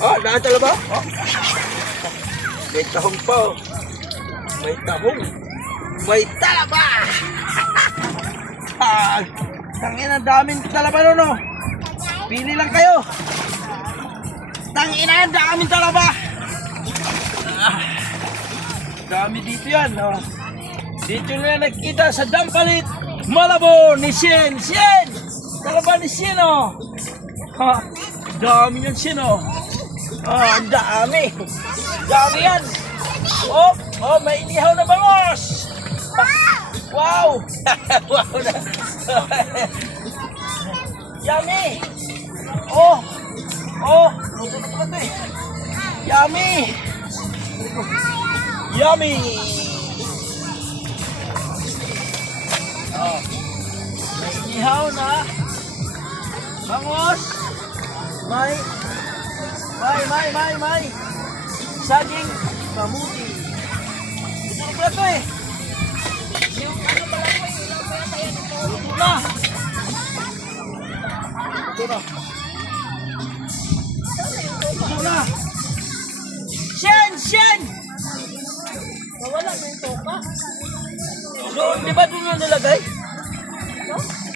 Oh, nakatala ba? Oh. May tahong pa. Oh. May tahong. May talaba. Tangin, ang daming talaba nun, oh. Pili lang kayo. Tangin, ang daming talaba. Dami dito yan, oh. Dito na nakita sa Dampalit, Malabon ni Sien. Sien! Talaba ni Sien, oh. Ha, dami yan, Sien, oh. Ang dami. Dami yan. Oh, may inihaw na bangos. Wow. Wow na. Yummy. Luto na pala ito eh. Yummy. Yummy. May inihaw na bangos. May saging kamuti. Ito na pala ito eh. Luto na. Luto na. Sien!